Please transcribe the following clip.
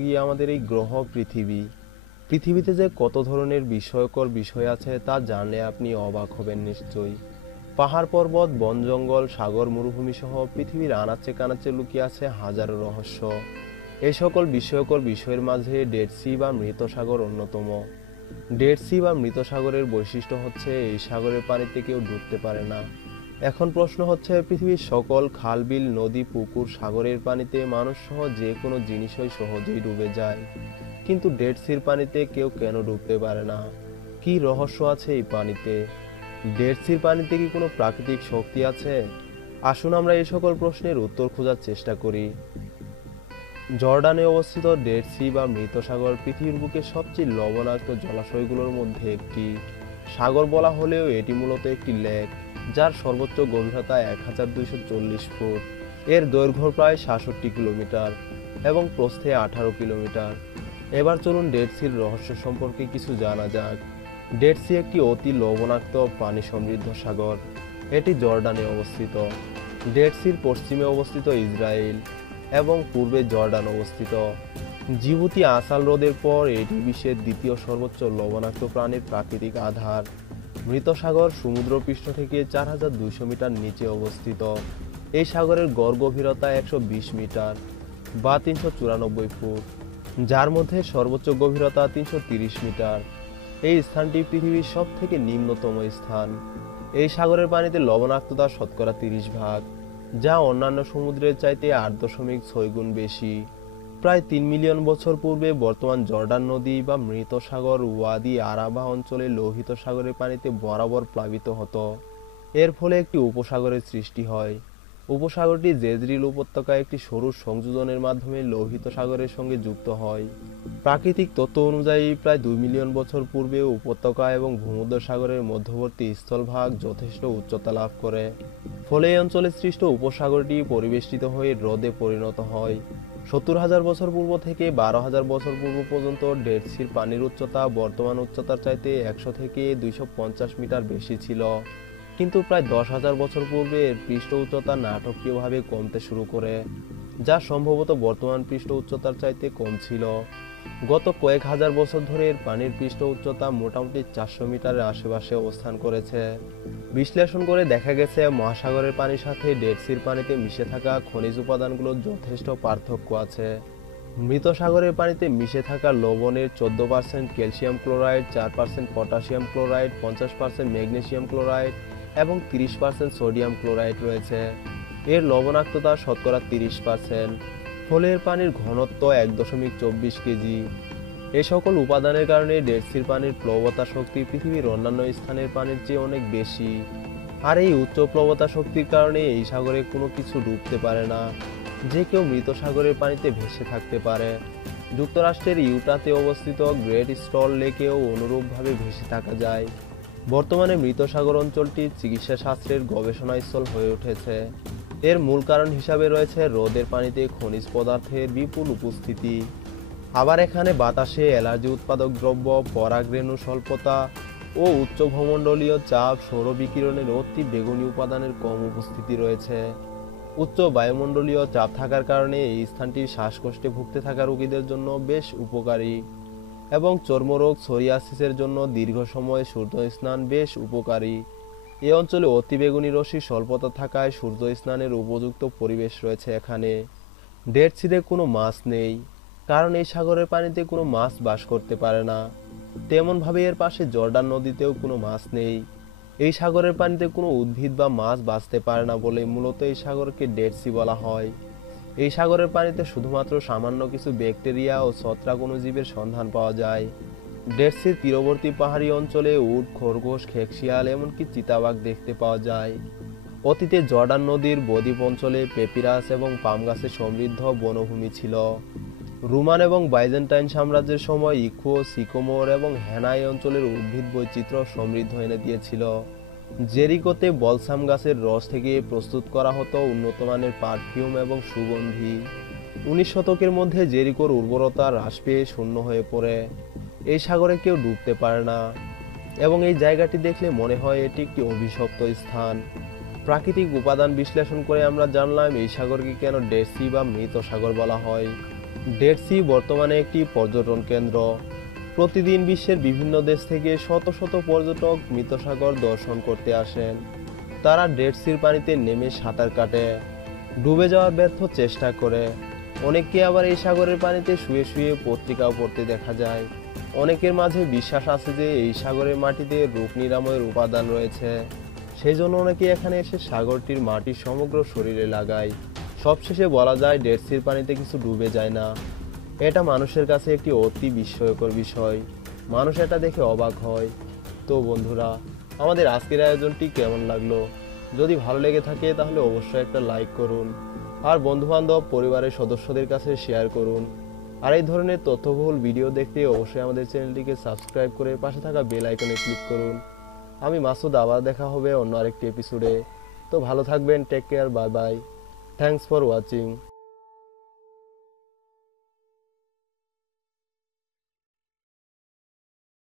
গিয়ে আমাদের এই গ্রহ পৃথিবী। পৃথিবীতে যে কত ধরনের বিস্ময়কর বিষয় আছে তা জানলে আপনি অবাক হবেন নিশ্চয়ই। পাহাড় পর্বত, বন জঙ্গল, সাগর, মরুভূমি সহ পৃথিবীর আনাচে কানাচে লুকিয়ে আছে হাজারো রহস্য। এই সকল বিস্ময়কর বিষয়ের মাঝে ডেড সি বা মৃত সাগর অন্যতম। ডেড সি বা মৃত সাগরের বৈশিষ্ট্য হচ্ছে এই সাগরের পানিতে কেউ ডুবতে পারে না। এখন প্রশ্ন হচ্ছে, পৃথিবীর সকল খাল, বিল, নদী, পুকুর, সাগরের পানিতে মানুষ সহ যে কোনো জিনিসই সহজেই ডুবে যায়, কিন্তু ডেড সির পানিতে কেউ কেন ডুবতে পারে না? কি রহস্য আছে এই পানিতে? ডেড সির পানিতে কি কোনো প্রাকৃতিক শক্তি আছে? আসুন আমরা এই সকল প্রশ্নের উত্তর খোঁজার চেষ্টা করি। জর্ডানে অবস্থিত ডেড সি বা মৃত সাগর পৃথিবীর বুকে সবচেয়ে লবণাক্ত জলাশয়গুলোর মধ্যে একটি। সাগর বলা হলেও এটি মূলত একটি লেক, যার সর্বোচ্চ গভীরতা 1240 ফুট। এর দৈর্ঘ্য প্রায় 67 কিলোমিটার এবং প্রস্থে 18 কিলোমিটার। এবার চলুন ডেড সির রহস্য সম্পর্কে কিছু জানা যাক। ডেড সি একটি অতি লবণাক্ত পানি সমৃদ্ধ সাগর। এটি জর্ডানে অবস্থিত। ডেড সির পশ্চিমে অবস্থিত ইসরায়েল এবং পূর্বে জর্ডান অবস্থিত। জিবুতি আসাল হ্রদের পর এটি বিশ্বের দ্বিতীয় সর্বোচ্চ লবণাক্ত প্রাণীর প্রাকৃতিক আধার। মৃত সাগর সমুদ্রপৃষ্ঠ থেকে 4200 মিটার নিচে অবস্থিত। এই সাগরের গড় গভীরতা 120 মিটার বা 394 ফুট, যার মধ্যে সর্বোচ্চ গভীরতা 330 মিটার। এই স্থানটি পৃথিবীর সব থেকে নিম্নতম স্থান। এই সাগরের পানিতে লবণাক্ততা শতকরা 30 ভাগ, যা অন্যান্য সমুদ্রের চাইতে 8.6 গুণ বেশি। প্রায় 3 মিলিয়ন বছর পূর্বে বর্তমান জর্ডান নদী বা মৃত সাগর ওয়াদি আরাবা অঞ্চলে লোহিত সাগরের পানিতে বরাবর প্লাবিত হতো। এর ফলে একটি উপসাগরের সৃষ্টি হয়। উপসাগরটি জেজরিল উপত্যকায় একটি সরু সংযোজনের মাধ্যমে লোহিত সাগরের সঙ্গে যুক্ত হয়। প্রাকৃতিক তত্ত্ব অনুযায়ী প্রায় 2 মিলিয়ন বছর পূর্বে উপত্যকা এবং ভূমধ্যসাগরের মধ্যবর্তী স্থলভাগ যথেষ্ট উচ্চতা লাভ করে। ফলে এই অঞ্চলে সৃষ্ট উপসাগরটি পরিবেষ্টিত হয়ে হ্রদে পরিণত হয়। 70,000 বছর পূর্ব থেকে 12,000 বছর পূর্ব পর্যন্ত ডেড সির পানির উচ্চতা বর্তমান উচ্চতার চাইতে 100 থেকে 250 মিটার বেশি ছিল। কিন্তু প্রায় 10,000 বছর পূর্বে এর পৃষ্ঠ উচ্চতা নাটকীয়ভাবে কমতে শুরু করে, যা সম্ভবত বর্তমান পৃষ্ঠ উচ্চতার চাইতে কম ছিল। গত কয়েক হাজার বছর ধরে এর পানির পৃষ্ঠ উচ্চতা মোটামুটি 400 মিটারের আশেপাশে অবস্থান করেছে। বিশ্লেষণ করে দেখা গেছে মহাসাগরের পানির সাথে ডেড সির পানিতে মিশে থাকা খনিজ উপাদানগুলোর যথেষ্ট পার্থক্য আছে। মৃত সাগরের পানিতে মিশে থাকা লবণের 14% calcium chloride, 4% potassium chloride, 50% magnesium chloride এবং 30% সোডিয়াম ক্লোরাইড রয়েছে। এর লবণাক্ততা শতকরা 30%। ফলে এর পানির ঘনত্ব 1.24 কেজি। এই সকল উপাদানের কারণে ডেড সির পানির প্লবতা শক্তি পৃথিবীর অন্যান্য স্থানের পানির চেয়ে অনেক বেশি। আর এই উচ্চ প্লবতা শক্তির কারণে এই সাগরে কোনো কিছু ডুবতে পারে না। যে কেউ মৃত সাগরের পানিতে ভেসে থাকতে পারে। যুক্তরাষ্ট্রের ইউটাতে অবস্থিত গ্রেট স্টল লেকেও অনুরূপভাবে ভেসে থাকা যায়। বর্তমানে মৃত সাগর অঞ্চলটি চিকিৎসা শাস্ত্রের গবেষণাস্থল হয়ে উঠেছে। এর মূল কারণ হিসাবে রয়েছে হ্রদের পানিতে খনিজ পদার্থের বিপুল উপস্থিতি। আবার এখানে বাতাসে অ্যালার্জি উৎপাদক দ্রব্য, পরাগরেণু স্বল্পতা ও উচ্চ ভূমণ্ডলীয় চাপ, সৌর বিকিরণের অতি বেগুনি উপাদানের কম উপস্থিতি রয়েছে। উচ্চ বায়ুমণ্ডলীয় চাপ থাকার কারণে এই স্থানটি শ্বাসকষ্টে ভুগতে থাকা রোগীদের জন্য বেশ উপকারী এবং চর্মরোগ, সোরিয়াসিসের জন্য দীর্ঘ সময় সূর্য স্নান বেশ উপকারী। এই অঞ্চলে অতিবেগুনি রশ্মির স্বল্পতা থাকায় সূর্য স্নানের উপযুক্ত পরিবেশ রয়েছে এখানে। ডেড সিতে কোনো মাছ নেই, কারণ এই সাগরের পানিতে কোনো মাছ বাস করতে পারে না। তেমনভাবে এর পাশে জর্ডান নদীতেও কোনো মাছ নেই। এই সাগরের পানিতে কোনো উদ্ভিদ বা মাছ বাঁচতে পারে না বলে মূলত এই সাগরকে ডেড সি বলা হয়। এই সাগরের পানিতে শুধুমাত্র সামান্য কিছু ব্যাকটেরিয়া ও ছত্রাক অণুজীবের সন্ধান পাওয়া যায়। ডেড সির তীরবর্তী পাহাড়ি অঞ্চলে উট, খরগোশ, খেকশিয়াল এমনকি চিতাবাঘ দেখতে পাওয়া যায়। অতীতে জর্ডান নদীর বদ্বীপ অঞ্চলে পেপিরাস এবং পাম গাছে সমৃদ্ধ বনভূমি ছিল। রোমান এবং বাইজেন্টাইন সাম্রাজ্যের সময় ইক্ষু, সিকোমোর এবং হেনা এই অঞ্চলের উদ্ভিদ বৈচিত্র্য সমৃদ্ধ এনে দিয়েছিল। জেরিকোতে বলসাম গাছের রস থেকে প্রস্তুত করা হতো উন্নতমানের পারফিউম এবং সুগন্ধি। 19 শতকের মধ্যে জেরিকোর উর্বরতা হ্রাস পেয়ে শূন্য হয়ে পড়ে। এই সাগরে কেউ ডুবতে পারে না এবং এই জায়গাটি দেখলে মনে হয় এটি একটি অভিশপ্ত স্থান। প্রাকৃতিক উপাদান বিশ্লেষণ করে আমরা জানলাম এই সাগরকে কেন ডেড সি বা মৃত সাগর বলা হয়। ডেড সি বর্তমানে একটি পর্যটন কেন্দ্র। প্রতিদিন বিশ্বের বিভিন্ন দেশ থেকে শত শত পর্যটক মৃত সাগর দর্শন করতে আসেন। তারা ডেড সির পানিতে নেমে সাঁতার কাটে, ডুবে যাওয়ার ব্যর্থ চেষ্টা করে। অনেককে আবার এই সাগরের পানিতে শুয়ে শুয়ে পত্রিকাও পড়তে দেখা যায়। অনেকের মাঝে বিশ্বাস আছে যে এই সাগরের মাটিতে রোগ নিরাময়ের উপাদান রয়েছে। সেই জন্য অনেকে এখানে এসে সাগরটির মাটি সমগ্র শরীরে লাগায়। সবশেষে বলা যায় ডেড সির পানিতে কিছু ডুবে যায় না। এটা মানুষের কাছে একটি অতি বিস্ময়কর বিষয়। মানুষ এটা দেখে অবাক হয়। তো বন্ধুরা, আমাদের আজকের আয়োজনটি কেমন লাগলো? যদি ভালো লেগে থাকে তাহলে অবশ্যই একটা লাইক করুন, আর বন্ধুবান্ধব পরিবারের সদস্যদের কাছে শেয়ার করুন। আর এই ধরনের তথ্যবহুল ভিডিও দেখতে অবশ্যই আমাদের চ্যানেলটিকে সাবস্ক্রাইব করে পাশে থাকা বেল আইকনে ক্লিক করুন। আমি মাসুদ, আবার দেখা হবে অন্য আরেকটি এপিসোডে। তো ভালো থাকবেন, take care, bye bye, thanks for watching.